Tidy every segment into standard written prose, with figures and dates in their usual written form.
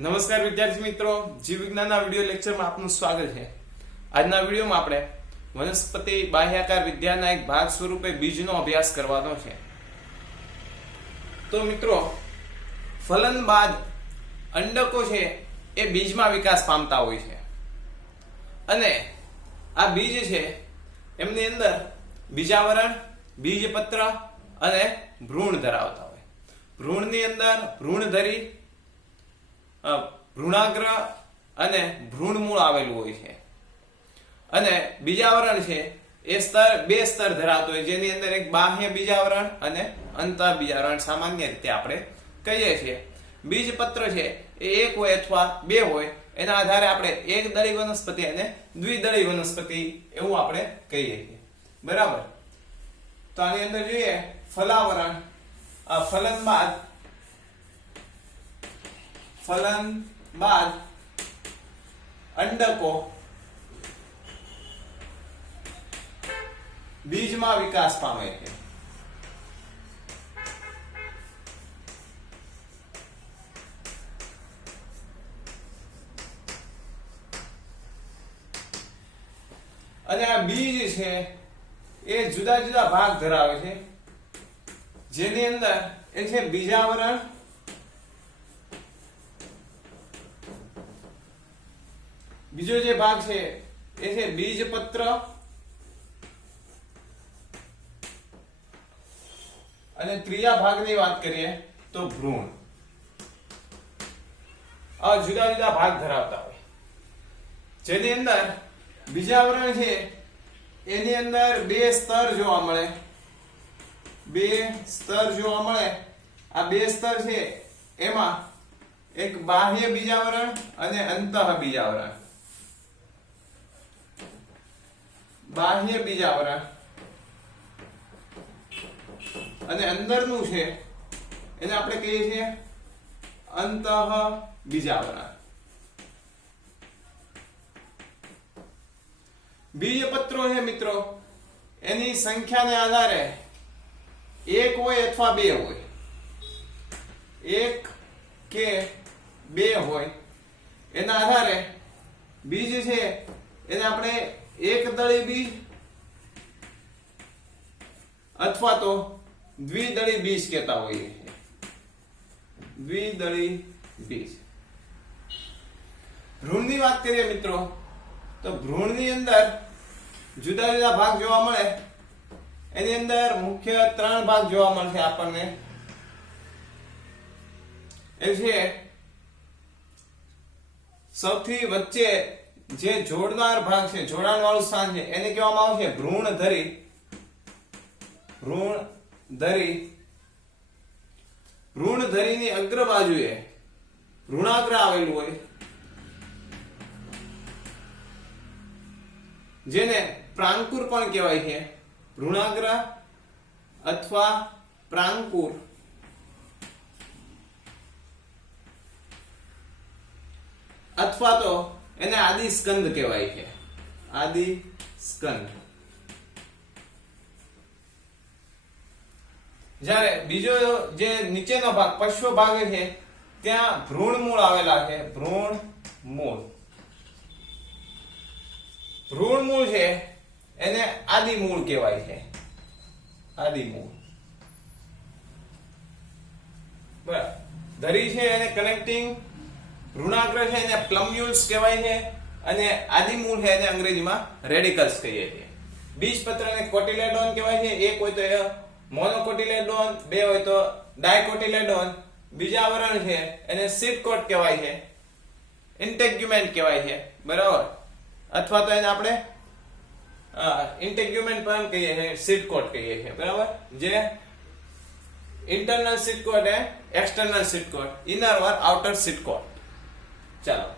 નમસ્કાર વિદ્યાર્થી મિત્રો, જીવ વિજ્ઞાનના વિડિયો લેક્ચરમાં આપનું સ્વાગત છે। આજના વિડિયોમાં આપણે વનસ્પતિ બાહ્યાકાર વિદ્યાના એક ભાગ સ્વરૂપે બીજનો અભ્યાસ કરવાનો છે। તો મિત્રો, ફલન બાદ અંડકો છે એ બીજમાં વિકાસ પામતા હોય છે અને આ બીજ છે એમની અંદર બીજાવરણ, બીજપત્ર અને ભ્રૂણ ધરાવતા હોય। ભ્રૂણની અંદર ભ્રૂણધરી, ભ્રૂણાગ્ર અને ભ્રૂણમૂળ આવેલું હોય છે અને બીજાવરણ છે એ બે સ્તર ધરાવતો હોય, જેની અંદર એક બાહ્ય બીજાવરણ અને અંતઃ બીજાવરણ સામાન્ય રીતે આપણે કહીએ છીએ। બીજપત્ર છે એ એક હોય અથવા બે હોય, એના આધારે આપણે એક દળી વનસ્પતિ અને દ્વિદળી વનસ્પતિ એવું આપણે કહીએ છીએ, બરાબર। તો આની અંદર જોઈએ ફલાવરણ, ફલન બાદ અંડકો બીજમાં વિકાસ પામે છે। અને આ બીજ છે એ જુદા જુદા ભાગ ધરાવે છે, જેની અંદર એક છે બીજાવરણ, બીજો જે ભાગ છે એ છે બીજપત્ર અને ત્રીજા ભાગની વાત કરીએ તો ભ્રૂણ। આ જુદા જુદા ભાગ ધરાવતા હોય, જેની અંદર બીજાવરણ છે એની અંદર બે સ્તર જોવા મળે, આ બે સ્તર છે એમાં એક બાહ્ય બીજાવરણ અને અંતઃ બીજાવરણ। બાહ્ય બીજાવરણ અને અંદરનું છે એને આપણે કહીએ છીએ અંતઃ બીજાવરણ। બીજપત્રો છે મિત્રો, એની સંખ્યાને આધારે એક હોય અથવા બે હોય, એક કે બે હોય, એના આધારે બીજ છે એને આપણે એક દળી બીજ અથવા તો દ્વિદળી બીજ કહેતા હોઈએ છીએ, દ્વિદળી બીજ। ભ્રૂણની વાત કરીએ મિત્રો, તો ભ્રૂણની અંદર જુદા જુદા ભાગ જોવા મળે। એની અંદર મુખ્ય ત્રણ ભાગ જોવા મળશે આપણને। એ છે સૌથી વચ્ચે જે જોડનાર ભાગ છે, જોડાણ વાળું સ્થાન છે, એને કહેવામાં આવે છે ભ્રૂણધરી। ભ્રૂણધરીની અગ્ર બાજુએ ભ્રૂણાગ્ર આવેલું હોય, જેને પ્રાંકુર પણ કહેવાય છે। ભ્રૂણાગ્ર અથવા પ્રાંકુર અથવા તો એને આદિસ્કંદ કહેવાય છે, આદિસ્કંદ। જ્યારે બીજો જે નીચેનો ભાગ પશ્વ ભાગ છે ત્યાં ભ્રૂણમૂળ આવેલા છે, ભ્રૂણમૂળ છે એને આદિમૂળ કહેવાય છે, આદિમૂળ, બરાબર। ધરી છે એને કનેક્ટિંગ, ભ્રૂણાગ્ર છે એને પ્લમ્યુલ્સ કહેવાય છે અને આદિમૂળ છે એને અંગ્રેજીમાં રેડિકલ્સ કહીએ છીએ। બીજપત્રને કોટિલેડોન કહેવાય છે, એક હોય તો મોનોકોટિલેડોન, બે હોય તો ડાયકોટિલેડોન। બીજાવરણ છે એને સીડ કોટ કહેવાય છે, ઇન્ટેગ્યુમેન્ટ કહેવાય છે, બરાબર, અથવા તો એને આપણે ઇન્ટેગ્યુમેન્ટ પણ કહીએ છીએ, સીડ કોટ કહીએ છીએ, બરાબર। જે ઇન્ટરનલ સીડ કોટ એ એક્સટર્નલ સીડ કોટ, ઇનર ઓર આઉટર સીડ કોટ। ચાલો,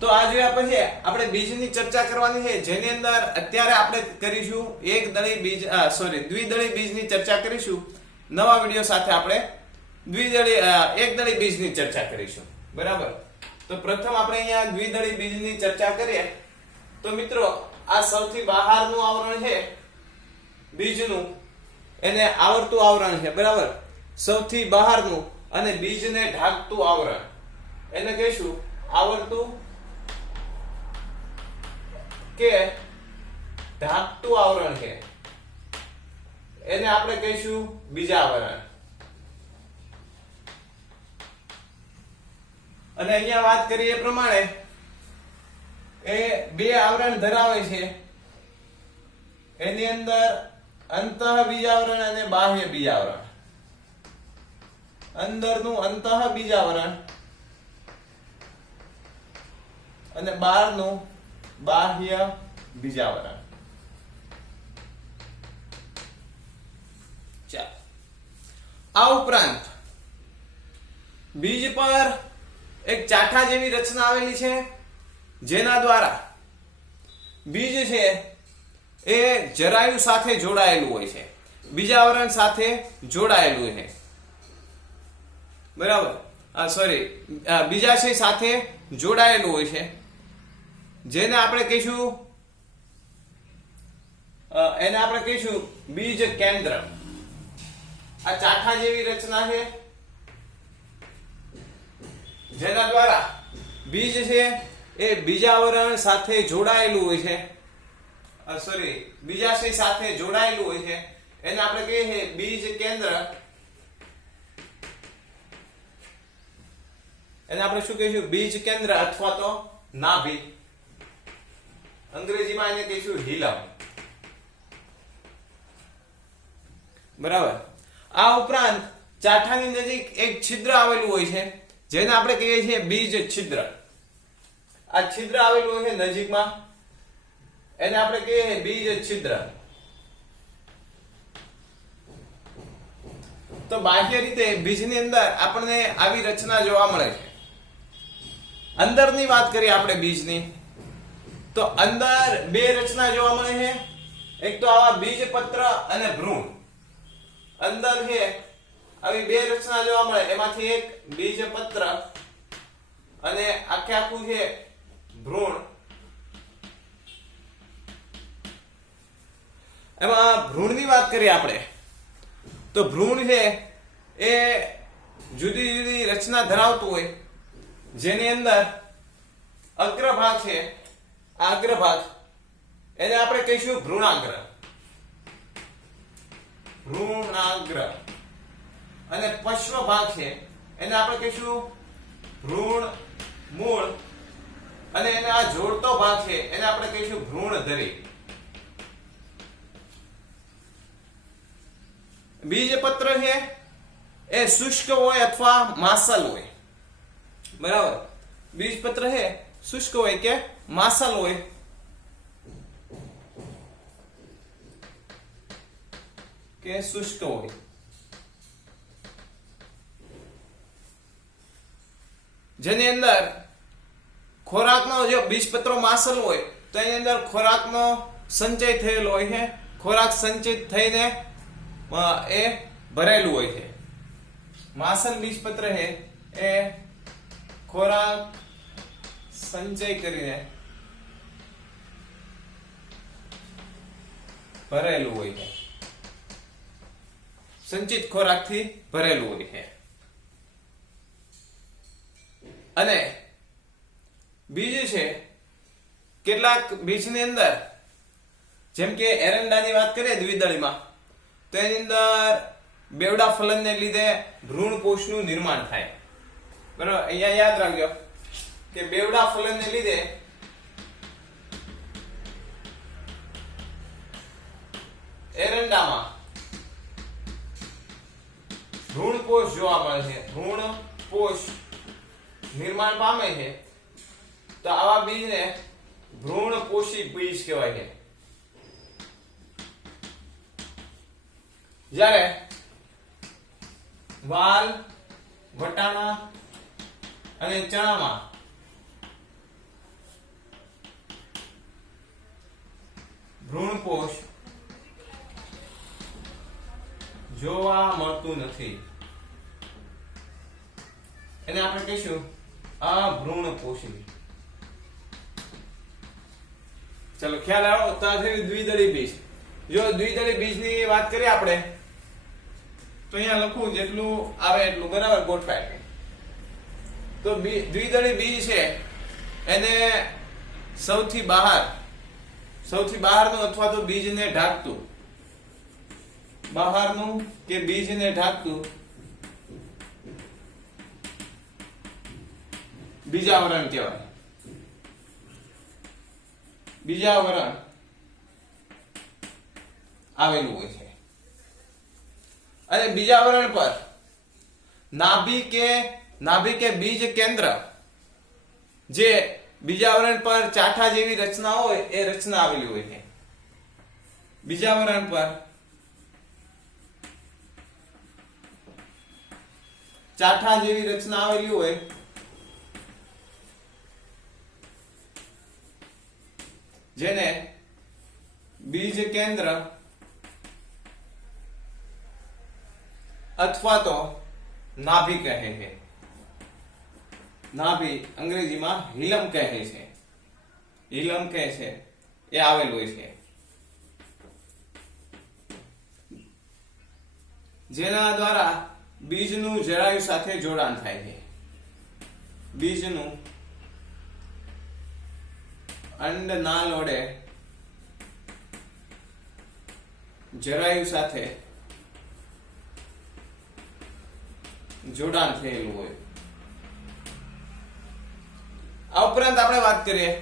તો આ જોયા પછી આપણે બીજની ચર્ચા કરવાની છે, જેની અંદર અત્યારે આપણે કરીશું દ્વિદળી બીજની ચર્ચા કરીશું। નવા વિડિયો સાથે આપણે એકદળી બીજની ચર્ચા કરીશું, બરાબર। તો પ્રથમ આપણે અહીંયા દ્વિદળી બીજની ચર્ચા કરીએ તો મિત્રો, આ સૌથી બહારનું આવરણ છે બીજનું, એને આવરતું આવરણ છે, બરાબર। સૌથી બહારનું અને બીજને ઢાંકતું આવરણ, એને કહીશું આવર્તું કે ઢાંકતું આવરણ છે, એને આપણે કહીશું બીજાવરણ. અને અહીંયા વાત કરીએ એ પ્રમાણે એ બે આવરણ ધરાવે છે, એની અંદર અંતઃ બીજાવરણ અને બાહ્ય બીજાવરણ. અંદરનું અંતઃ બીજાવરણ અને બહારનું બાહ્ય બીજાવરણ. ચાલો, આ ઉપરાંત બીજ પર એક ચાઠા જેવી રચના આવેલી છે, જેના દ્વારા બીજ છે એ જરાયુ સાથે જોડાયેલું હોય છે, બીજાવરણ સાથે જોડાયેલું છે. બરાબર, બીજાશય સાથે જોડાયેલું હોય છે, જેને આપણે કહીશું બીજ કેન્દ્ર. આ ચાઠા જેવી રચના છે, જેના દ્વારા બીજ છે એ બીજાવરણ સાથે જોડાયેલું હોય છે, બીજાશય સાથે જોડાયેલું હોય છે, એને આપણે કહીએ છીએ બીજ કેન્દ્ર. એને આપણે શું કહીશું? બીજ કેન્દ્ર અથવા તો નાભી. અંગ્રેજીમાં એને કહીશું હિલમ. બરાબર. આ ઉપરાંત ચાઠાની નજીક એક છિદ્ર આવેલું હોય છે, જેને આપણે કહીએ છીએ બીજ છિદ્ર. આ છિદ્ર આવેલું હોય છે નજીકમાં, એને આપણે કહીએ છીએ બીજ છિદ્ર. તો બાહ્ય રીતે બીજની અંદર આપણને આવી રચના જોવા મળે છે. અંદરની વાત કરીએ આપણે બીજની, તો અંદર બે રચના જોવા મળે છે. એક તો આવા બીજપત્ર અને ભ્રૂણ. અંદર છે આવી બે રચના જોવા મળે, એમાંથી એક બીજપત્ર અને આખે આખું છે ભ્રૂણ. એમાં ભ્રૂણની વાત કરીએ આપણે, તો ભ્રૂણ છે એ જુદી જુદી રચના ધરાવતું હોય, જેની અંદર અગ્રભાગ છે, આ અગ્રભાગ, એને આપણે કહીશું ભ્રૂણાગ્ર. અને પશ્વ ભાગ છે, એને આપણે કહીશું ભ્રૂણ મૂળ. અને એને આ જોડતો ભાગ છે, એને આપણે કહીશું ભ્રૂણધરી. બીજપત્ર છે એ શુષ્ક હોય અથવા માસલ હોય. બરાબર, બીજપત્ર છે શુષ્ક હોય કે માસલ હોય. શુષ્ક હોય. જેની અંદર ખોરાકનો જો બીજપત્રો માસલ હોય તો એની અંદર ખોરાકનો સંચય થયેલો હોય છે, ખોરાક સંચિત થઈને એ ભરેલું હોય છે. માસલ બીજપત્ર છે એ ખોરાક સંચય કરીને ભરેલું હોય છે, સંચિત ખોરાકથી ભરેલું હોય છે. અને બીજ છે, કેટલાક બીજની અંદર જેમ કે એરંડાની વાત કરીએ દ્વિદળીમાં, તો એની અંદર બેવડા ફલનને લીધે ભ્રૂણકોષનું નિર્માણ થાય. બરાબર, અહીંયા યાદ રાખજો કે બેવડા ફલનને લીધે એરંડામાં ભ્રૂણકોષ જોવા મળે છે, ભ્રૂણકોષ નિર્માણ પામે છે. તો આવા બીજને ભ્રૂણકોષી બીજ કહેવાય છે. જ્યારે વાલ, વટાણા અને ચણામાં ભ્રૂણકોષ જોવા મળતું નથી, એને આપણે કહીશું અભ્રૂણકોષી. ચલો ખ્યાલ આવ્યો? તો આ થયું દ્વિદળી બીજ. જો દ્વિદળી બીજની વાત કરીએ આપણે, તો અહીંયા લખું જેટલું આવે એટલું, બરાબર, ગોઠવાય. તો દ્વિદળી બીજ છે એને સૌથી બહારનું અથવા તો બીજને ઢાંકતું, બહારનું કે બીજને ઢાંકતું બીજાવરણ કહેવાય. બીજાવરણ આવેલું હોય છે. અને બીજાવરણ પર નાભી કે બીજ કેન્દ્ર, જે બીજાવરણ પર ચાઠા જેવી રચના હોય એ રચના આવેલી હોય છે. બીજાવરણ પર ચાઠા જેવી રચના આવેલી હોય જેને બીજ કેન્દ્ર અથવા તો નાભી કહે છે. નાભી અંગ્રેજીમાં હિલમ કહે છે. હિલમ કહે છે એ આવેલું હોય છે, જેના દ્વારા બીજનું જરાયુ સાથે જોડાણ થાય છે. બીજનું અંડના લોડે જરાયુ સાથે જોડાણ થયેલું હોય. આ ઉપરાંત આપણે વાત કરીએ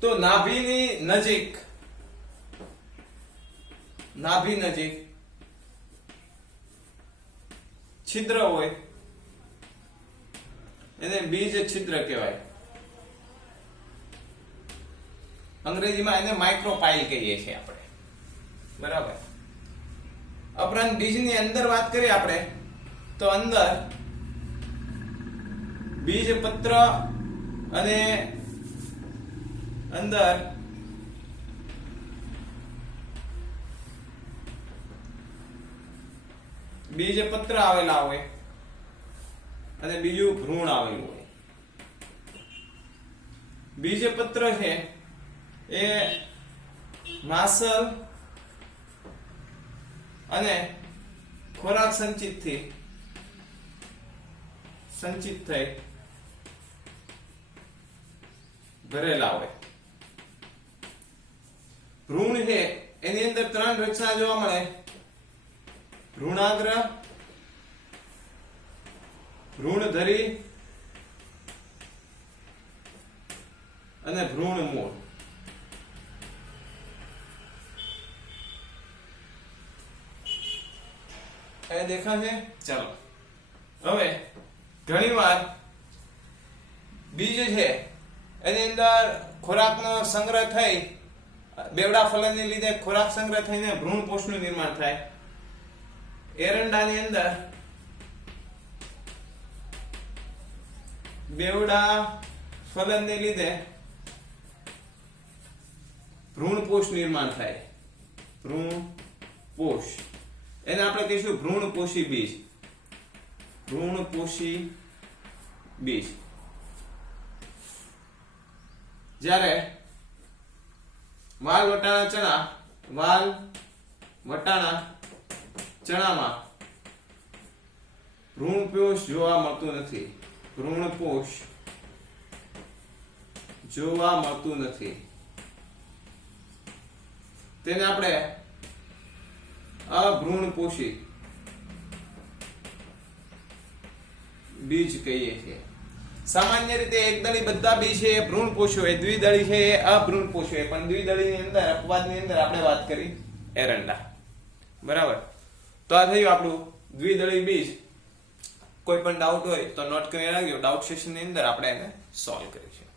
તો નાભી નજીક છિદ્ર હોય એને બીજ છિદ્ર કહેવાય. અંગ્રેજીમાં એને માઇક્રોપાઇલ કહીએ છીએ આપણે, બરાબર. ઉપરાંત બીજની અંદર વાત કરીએ આપણે તો અંદર બીજપત્ર અને અંદર બીજપત્ર આવેલા હોય અને બીજું ભ્રૂણ આવેલું હોય. બીજપત્ર છે એ માસલ અને ખોરાક સંચિત થઈ ભરેલા હોય. ભ્રૂણ છે એની અંદર 3 રચના જોવા મળે: ભ્રૂણાગ્ર, ભ્રૂણધરી અને ભ્રૂણ મૂળ. એ દેખાશે? ચાલો હવે ઘણીવાર બીજ છે એની અંદર ખોરાકનો સંગ્રહ થઈ, બેવડા ફલનને લીધે ખોરાક સંગ્રહ થઈને ભ્રૂણ કોષનું નિર્માણ થાય. એરંડાની અંદર બેવડા ફલનને લીધે ભ્રૂણ પોષ નિર્માણ થાય. ભ્રૂણ પોષ એને આપણે કહીશું ભ્રૂણપોષી બીજ. ભ્રૂણપોષી બીજ. જ્યારે વાલ વટાણા ચણામાં ભ્રૂણપોષ જોવા મળતું નથી. ભ્રૂણપોષ જોવા મળતું નથી. તેને આપણે અભ્રૂણપોષી બીજ કહીએ છીએ. સામાન્ય રીતે એકદળી બધા બીજ છે એ ભ્રૂણપોષી હોય, દ્વિદળી છે એ અભ્રૂણપોષી હોય. પણ દ્વિદળીની અંદર અપવાદની અંદર આપણે વાત કરી એરંડા, બરાબર. તો આ થયું આપણું દ્વિદળી બીજ. કોઈ પણ ડાઉટ હોય તો નોટ કરી રાખજો, ડાઉટ સેશનની અંદર આપણે એને સોલ્વ કરીશું.